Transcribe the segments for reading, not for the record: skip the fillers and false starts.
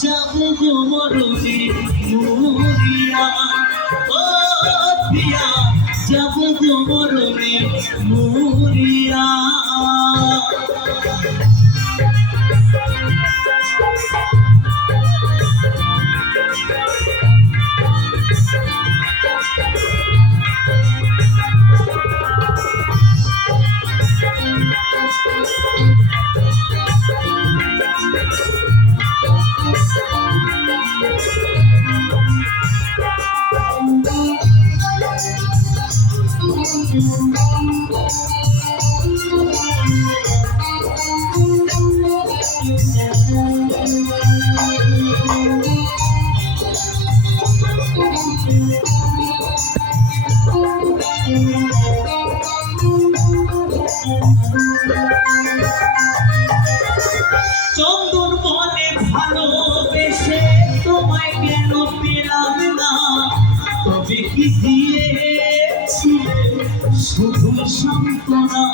যাবো গো মরণে মরিয়া, ও প্রিয়া যাবো গো মরণে মরিয়া। চন্দন বনে ভালোবেসে তোমায় কেন পেলাম না, তবে কি দিয়েছিলে শুধু সান্ত্বনা।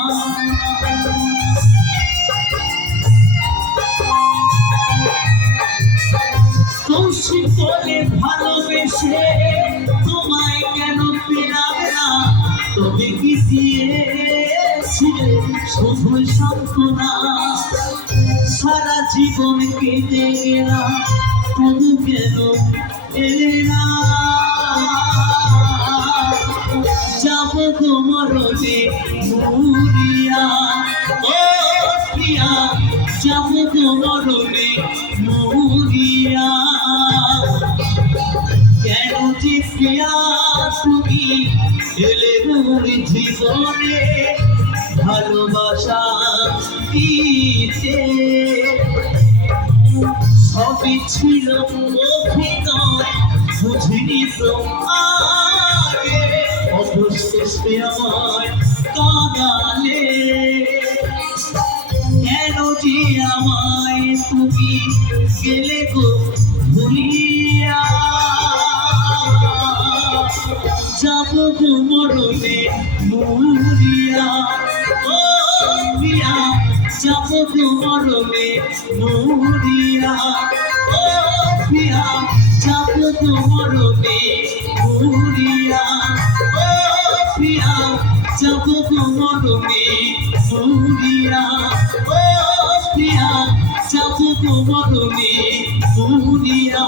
কৌশিক বলে ভালোবেসে তোমায় কেন পেলাম না, তবে কি দিয়েছিলে শুধু সান্ত্বনা। সারা জীবন কেটে গেলাম তবু কেন এলে না, যাবো গো মরণে মরিয়া, ও প্রিয়া যাবো গো মরণে মরিয়া। কেন যে প্রিয়া তুমি এলে মোর জীবনে ভালোবাসা দিতে, সবই ছিল অভিনয় বুঝিনি তো আগে, অবশেষে আমায় কাঁদালে। কেন যে আমায় তুমি গেলে গো ভুলিয়া, যাবো গো মরণে মরিয়া, ও প্রিয়া যাবো গো মরণে মরিয়া, ও প্রিয়া যাবো গো মরণে মরিয়া, ও প্রিয়া যাবো গো মরণে মরিয়া, ও প্রিয়া যাবো গো মরণে মরিয়া।